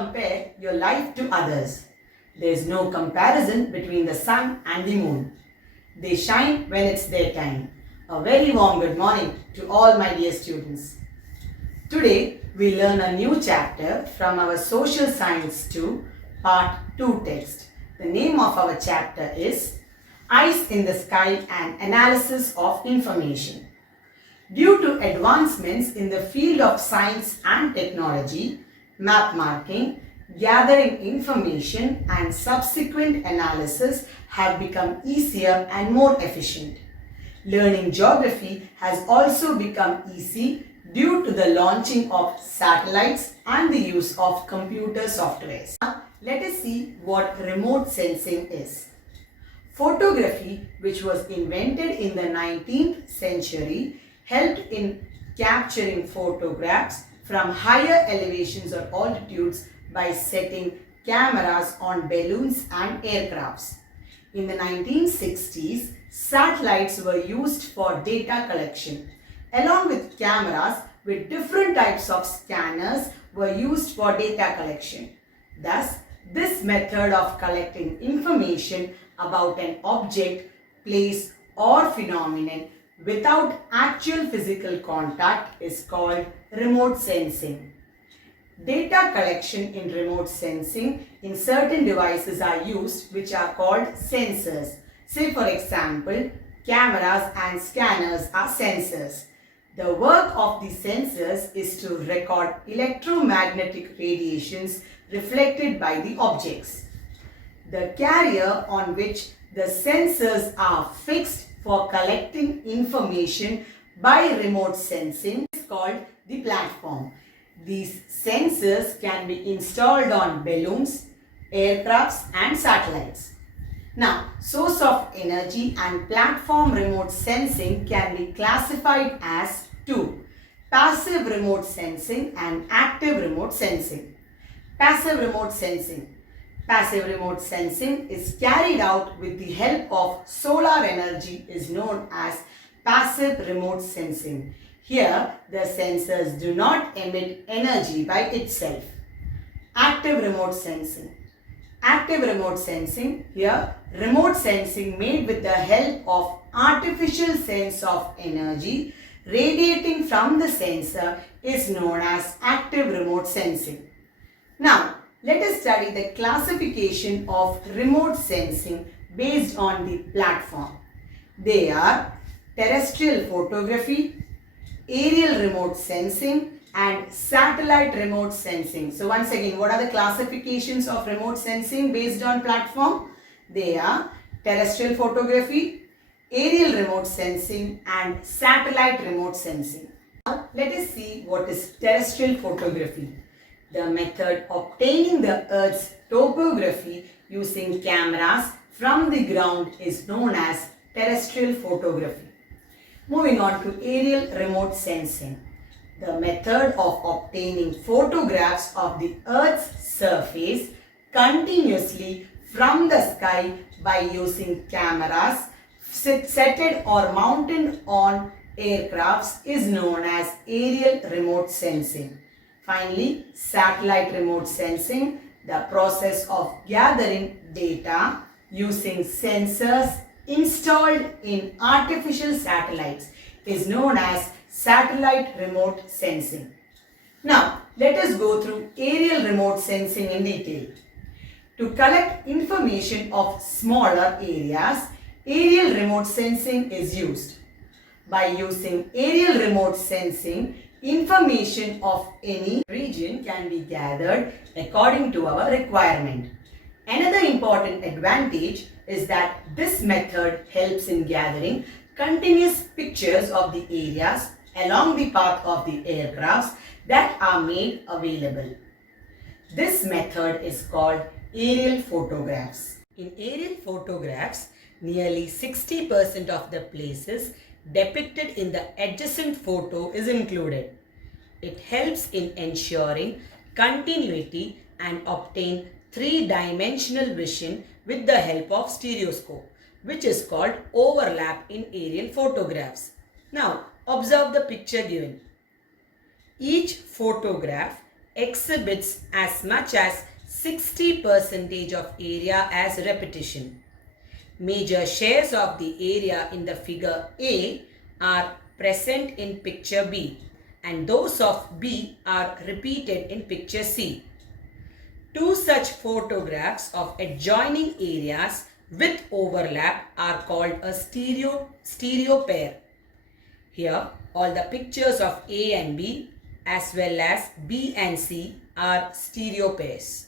compare your life to others. There is no comparison between the sun and the moon. They shine when it's their time. A very warm good morning to all my dear students. Today we learn a new chapter from our Social Science 2 Part 2 text. The name of our chapter is Eyes in the Sky and Analysis of Information. Due to advancements in the field of science and technology, map marking, gathering information and subsequent analysis have become easier and more efficient. Learning geography has also become easy due to the launching of satellites and the use of computer softwares. Now, let us see what remote sensing is. Photography, which was invented in the 19th century, helped in capturing photographs from higher elevations or altitudes by setting cameras on balloons and aircrafts. In the 1960s, satellites were used for data collection. Along with cameras, with different types of scanners were used for data collection. Thus, this method of collecting information about an object, place or phenomenon without actual physical contact is called remote sensing. Data collection in remote sensing in certain devices are used which are called sensors. Say for example, cameras and scanners are sensors. The work of the sensors is to record electromagnetic radiations reflected by the objects. The carrier on which the sensors are fixed for collecting information by remote sensing is called the platform. These sensors can be installed on balloons, aircrafts and satellites. Now, source of energy and platform remote sensing can be classified as two: passive remote sensing and active remote sensing. Passive remote sensing. Passive remote sensing is carried out with the help of solar energy is known as passive remote sensing. Here, the sensors do not emit energy by itself. Active remote sensing. Active remote sensing. Here, remote sensing made with the help of artificial sense of energy radiating from the sensor is known as active remote sensing. Now, let us study the classification of remote sensing based on the platform. They are terrestrial photography, aerial remote sensing and satellite remote sensing. So once again, what are the classifications of remote sensing based on platform? They are terrestrial photography, aerial remote sensing and satellite remote sensing. Now let us see what is terrestrial photography. The method obtaining the Earth's topography using cameras from the ground is known as terrestrial photography. Moving on to aerial remote sensing. The method of obtaining photographs of the Earth's surface continuously from the sky by using cameras set or mounted on aircrafts is known as aerial remote sensing. Finally, satellite remote sensing, the process of gathering data using sensors installed in artificial satellites is known as satellite remote sensing. Now, let us go through aerial remote sensing in detail. To collect information of smaller areas, aerial remote sensing is used. By using aerial remote sensing, information of any region can be gathered according to our requirement. Another important advantage is that this method helps in gathering continuous pictures of the areas along the path of the aircrafts that are made available. This method is called aerial photographs. In aerial photographs, nearly 60% of the places depicted in the adjacent photo is included. It helps in ensuring continuity and obtain three-dimensional vision with the help of stereoscope, which is called overlap in aerial photographs. Now, observe the picture given. Each photograph exhibits as much as 60% of area as repetition. Major shares of the area in the figure A are present in picture B, and those of B are repeated in picture C. Two such photographs of adjoining areas with overlap are called a stereo pair. Here, all the pictures of A and B as well as B and C are stereo pairs.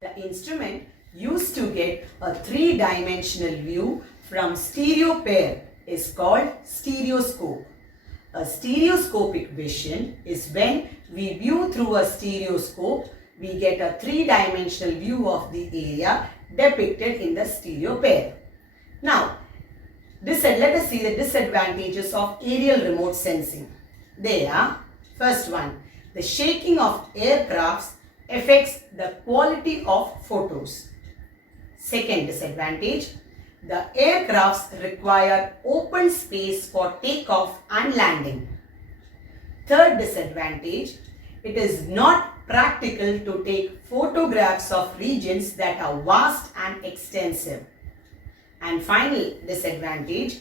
The instrument used to get a three-dimensional view from stereo pair is called stereoscope. A stereoscopic vision is when we view through a stereoscope, we get a three-dimensional view of the area depicted in the stereo pair. Now, let us see the disadvantages of aerial remote sensing. They are, first one, the shaking of aircrafts affects the quality of photos. Second disadvantage, the aircrafts require open space for takeoff and landing. Third disadvantage, it is not practical to take photographs of regions that are vast and extensive. And final disadvantage,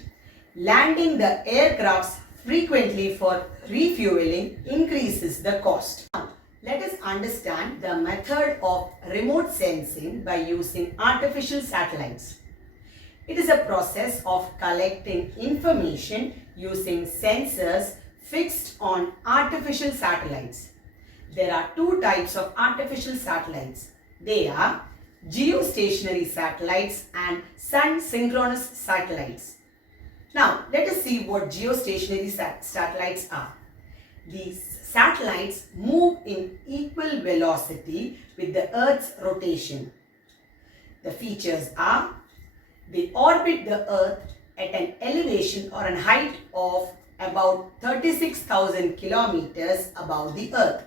landing the aircrafts frequently for refueling increases the cost. Now, let us understand the method of remote sensing by using artificial satellites. It is a process of collecting information using sensors fixed on artificial satellites. There are two types of artificial satellites. They are geostationary satellites and sun-synchronous satellites. Now, let us see what geostationary satellites are. These satellites move in equal velocity with the Earth's rotation. The features are, they orbit the Earth at an elevation or a height of about 36,000 kilometers above the Earth.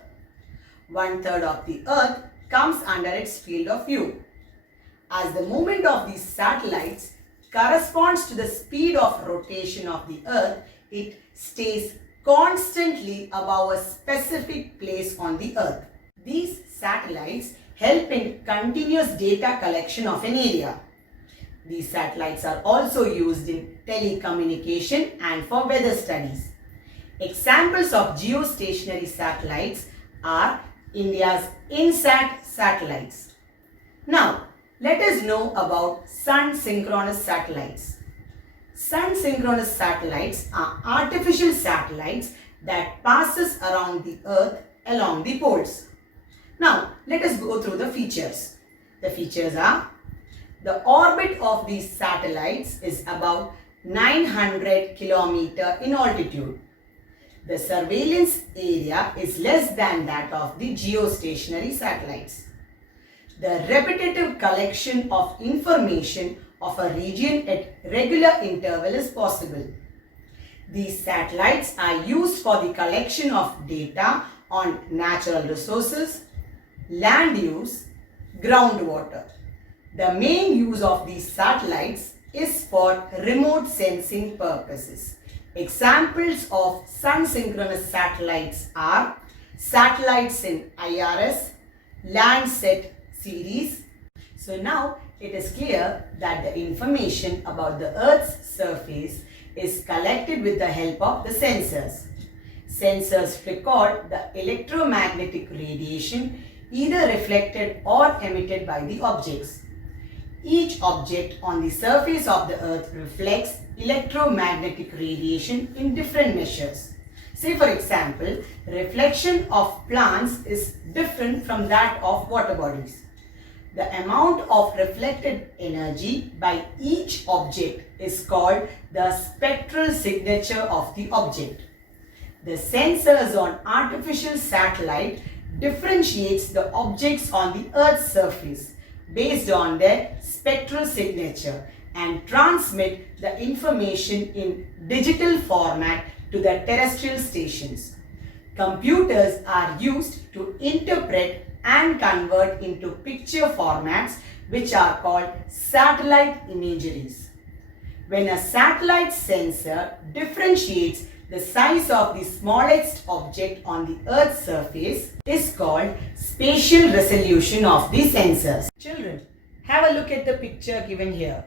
1/3 of the Earth comes under its field of view. As the movement of these satellites corresponds to the speed of rotation of the Earth, it stays constantly above a specific place on the Earth. These satellites help in continuous data collection of an area. These satellites are also used in telecommunication and for weather studies. Examples of geostationary satellites are India's INSAT satellites. Now, let us know about sun-synchronous satellites. Sun-synchronous satellites are artificial satellites that passes around the Earth along the poles. Now, let us go through the features. The features are, the orbit of these satellites is about 900 km in altitude. The surveillance area is less than that of the geostationary satellites. The repetitive collection of information of a region at regular interval is possible. These satellites are used for the collection of data on natural resources, land use, groundwater. The main use of these satellites is for remote sensing purposes. Examples of sun-synchronous satellites are satellites in IRS, Landsat series. So now it is clear that the information about the Earth's surface is collected with the help of the sensors. Sensors record the electromagnetic radiation either reflected or emitted by the objects. Each object on the surface of the Earth reflects electromagnetic radiation in different measures. Say for example, reflection of plants is different from that of water bodies. The amount of reflected energy by each object is called the spectral signature of the object. The sensors on artificial satellite differentiates the objects on the Earth's surface based on their spectral signature and transmit the information in digital format to the terrestrial stations. Computers are used to interpret and convert into picture formats which are called satellite imageries. When a satellite sensor differentiates The size of the smallest object on the Earth's surface is called spatial resolution of the sensors. Children, have a look at the picture given here.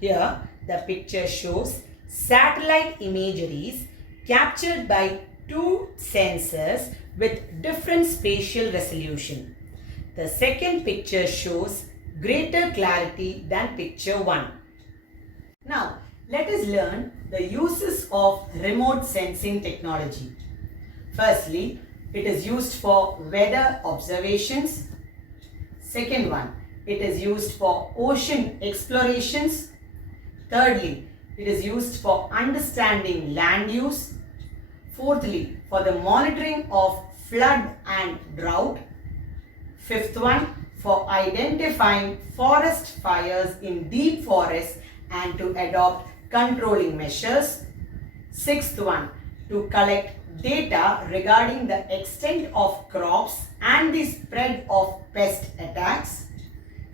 Here, the picture shows satellite imageries captured by two sensors with different spatial resolution. The second picture shows greater clarity than picture 1. Now, let us learn the uses of remote sensing technology. Firstly, it is used for weather observations. Second one, it is used for ocean explorations. Thirdly, it is used for understanding land use. Fourthly, for the monitoring of flood and drought. Fifth one, for identifying forest fires in deep forests and to adopt controlling measures. Sixth one, to collect data regarding the extent of crops and the spread of pest attacks.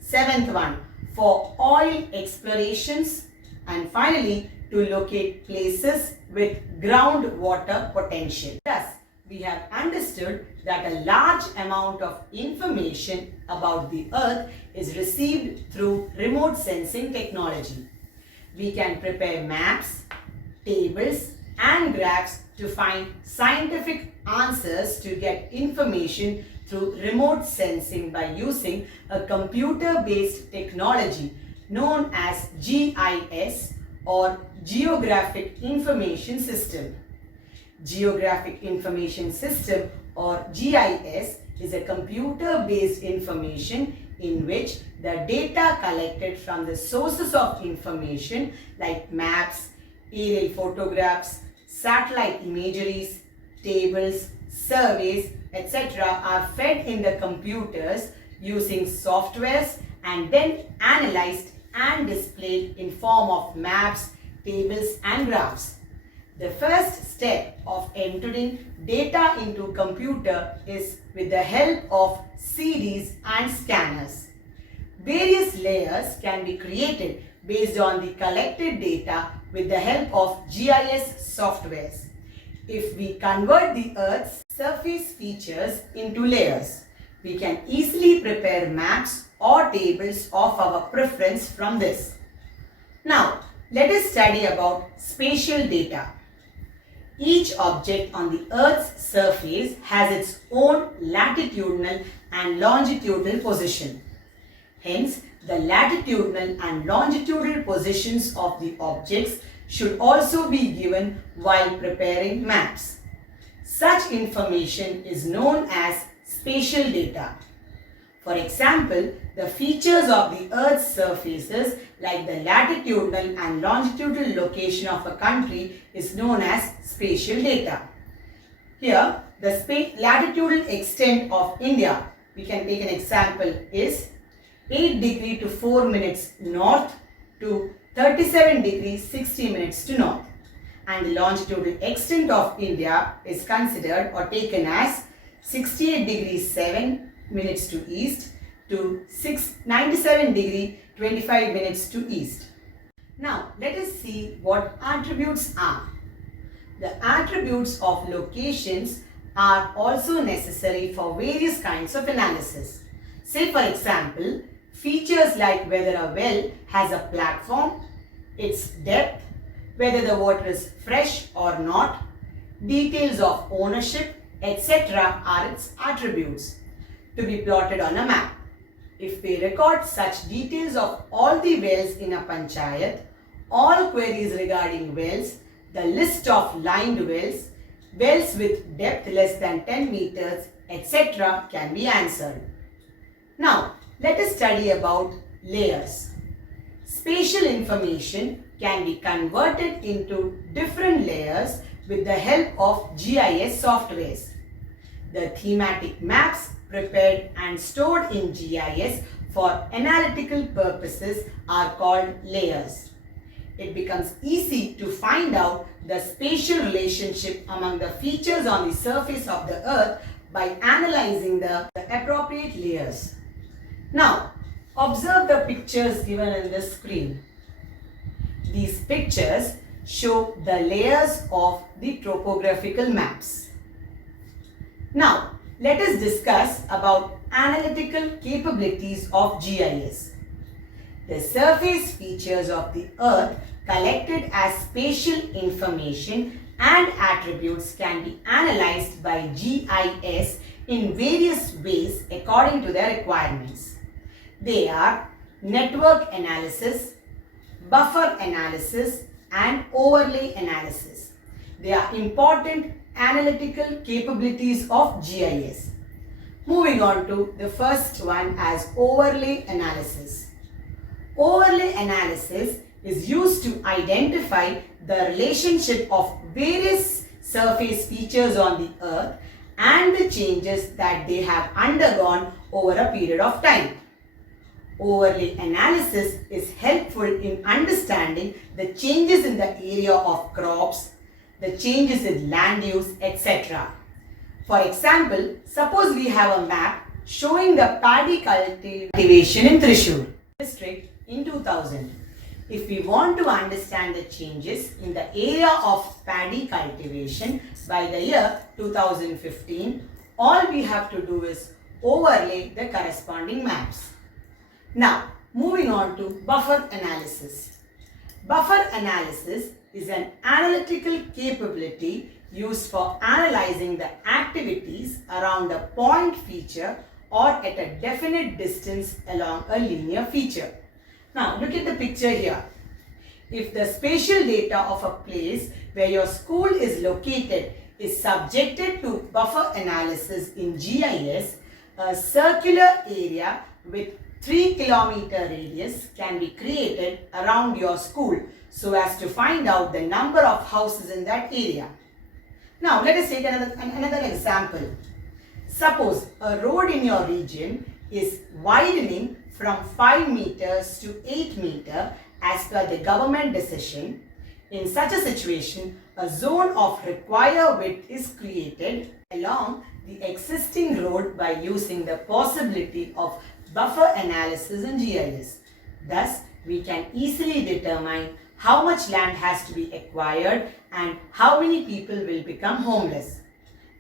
Seventh one, for oil explorations. And finally, to locate places with groundwater potential. Thus, we have understood that a large amount of information about the Earth is received through remote sensing technology. We can prepare maps, tables, and graphs to find scientific answers to get information through remote sensing by using a computer-based technology known as GIS or Geographic Information System. Geographic Information System or GIS is a computer-based information in which the data collected from the sources of information like maps, aerial photographs, satellite imageries, tables, surveys, etc. are fed in the computers using softwares and then analyzed and displayed in form of maps, tables and graphs. The first step of entering data into computer is with the help of CDs and scanners. Various layers can be created based on the collected data with the help of GIS softwares. If we convert the Earth's surface features into layers, we can easily prepare maps or tables of our preference from this. Now, let us study about spatial data. Each object on the Earth's surface has its own latitudinal and longitudinal position. Hence, the latitudinal and longitudinal positions of the objects should also be given while preparing maps. Such information is known as spatial data. For example, the features of the Earth's surfaces like the latitudinal and longitudinal location of a country is known as spatial data. Here, the latitudinal extent of India, we can take an example, is 8 degrees to 4 minutes north to 37 degrees 60 minutes to north. And the longitudinal extent of India is considered or taken as 68 degrees 7 minutes to east to 97 degree 25 minutes to east. Now let us see what attributes are. The attributes of locations are also necessary for various kinds of analysis. Say for example, features like whether a well has a platform, its depth, whether the water is fresh or not, details of ownership, etc. are its attributes to be plotted on a map. If we record such details of all the wells in a panchayat, all queries regarding wells, the list of lined wells, wells with depth less than 10 meters, etc. can be answered. Now, let us study about layers. Spatial information can be converted into different layers with the help of GIS softwares. The thematic maps prepared and stored in GIS for analytical purposes are called layers. It becomes easy to find out the spatial relationship among the features on the surface of the Earth by analyzing the appropriate layers. Now, observe the pictures given in the screen. These pictures show the layers of the topographical maps. Now, let us discuss about analytical capabilities of GIS. The surface features of the Earth collected as spatial information and attributes can be analyzed by GIS in various ways according to their requirements. They are network analysis, buffer analysis, and overlay analysis. They are important analytical capabilities of GIS. Moving on to the first one as overlay analysis. Overlay analysis is used to identify the relationship of various surface features on the Earth and the changes that they have undergone over a period of time. Overlay analysis is helpful in understanding the changes in the area of crops, the changes in land use, etc. For example, suppose we have a map showing the paddy cultivation in Thrissur district in 2000. If we want to understand the changes in the area of paddy cultivation by the year 2015, all we have to do is overlay the corresponding maps. Now, moving on to buffer analysis. Buffer analysis is an analytical capability used for analyzing the activities around a point feature or at a definite distance along a linear feature. Now, look at the picture here. If the spatial data of a place where your school is located is subjected to buffer analysis in GIS, a circular area with 3 kilometer radius can be created around your school so as to find out the number of houses in that area. Now, let us take another example. Suppose a road in your region is widening from 5 meters to 8 meters as per the government decision. In such a situation, a zone of required width is created along the existing road by using the possibility of buffer analysis in GIS. Thus, we can easily determine how much land has to be acquired and how many people will become homeless.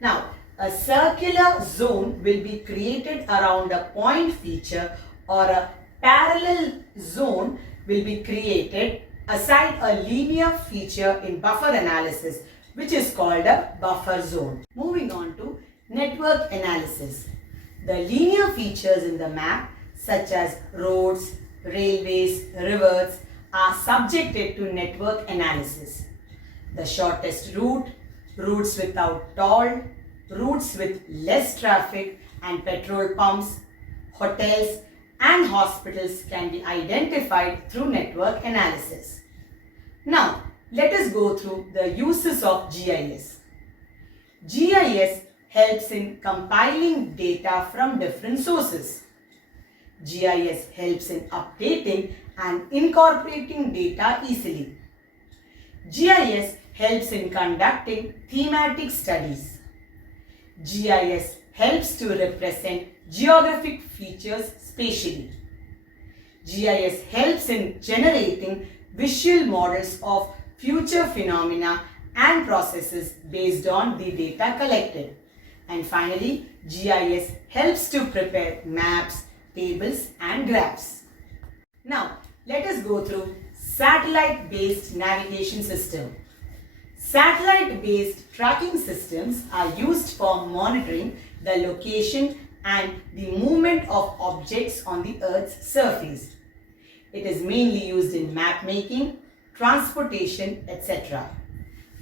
Now, a circular zone will be created around a point feature or a parallel zone will be created aside a linear feature in buffer analysis, which is called a buffer zone. Moving on to network analysis. The linear features in the map such as roads, railways, rivers are subjected to network analysis. The shortest route, routes without toll, routes with less traffic and petrol pumps, hotels and hospitals can be identified through network analysis. Now, let us go through the uses of GIS. GIS helps in compiling data from different sources. GIS helps in updating and incorporating data easily. GIS helps in conducting thematic studies. GIS helps to represent geographic features spatially. GIS helps in generating visual models of future phenomena and processes based on the data collected. And finally, GIS helps to prepare maps, tables and graphs. Now, let us go through satellite-based navigation system. Satellite-based tracking systems are used for monitoring the location and the movement of objects on the Earth's surface. It is mainly used in map making, transportation, etc.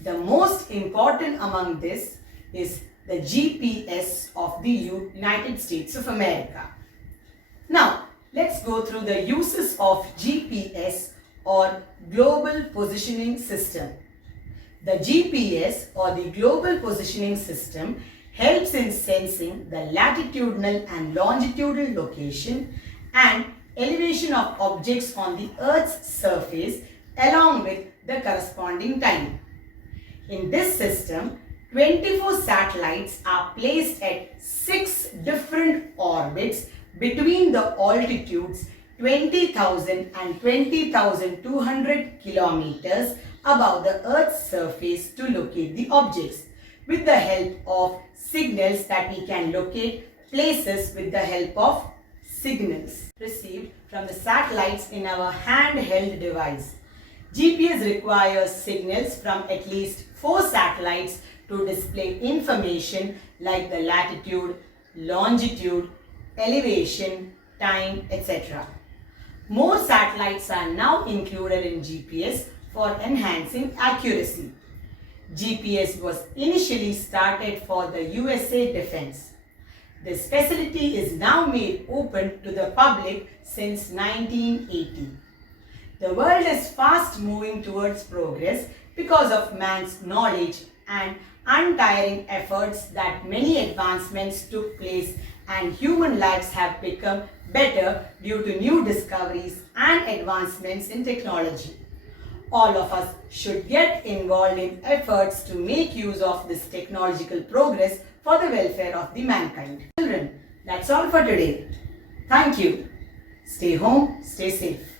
The most important among this is the GPS of the United States of America. Now, let's go through the uses of GPS or Global Positioning System. The GPS or the Global Positioning System helps in sensing the latitudinal and longitudinal location and elevation of objects on the Earth's surface along with the corresponding time. In this system, 24 satellites are placed at 6 different orbits between the altitudes 20,000 and 20,200 kilometers above the Earth's surface to locate the objects with the help of signals that we can locate places with the help of signals received from the satellites in our handheld device. GPS requires signals from at least 4 satellites to display information like the latitude, longitude, elevation, time, etc. More satellites are now included in GPS for enhancing accuracy. GPS was initially started for the USA Defense. This facility is now made open to the public since 1980. The world is fast moving towards progress because of man's knowledge and untiring efforts that many advancements took place, and human lives have become better due to new discoveries and advancements in technology. All of us should get involved in efforts to make use of this technological progress for the welfare of the mankind. Children, that's all for today. Thank you. Stay home, stay safe.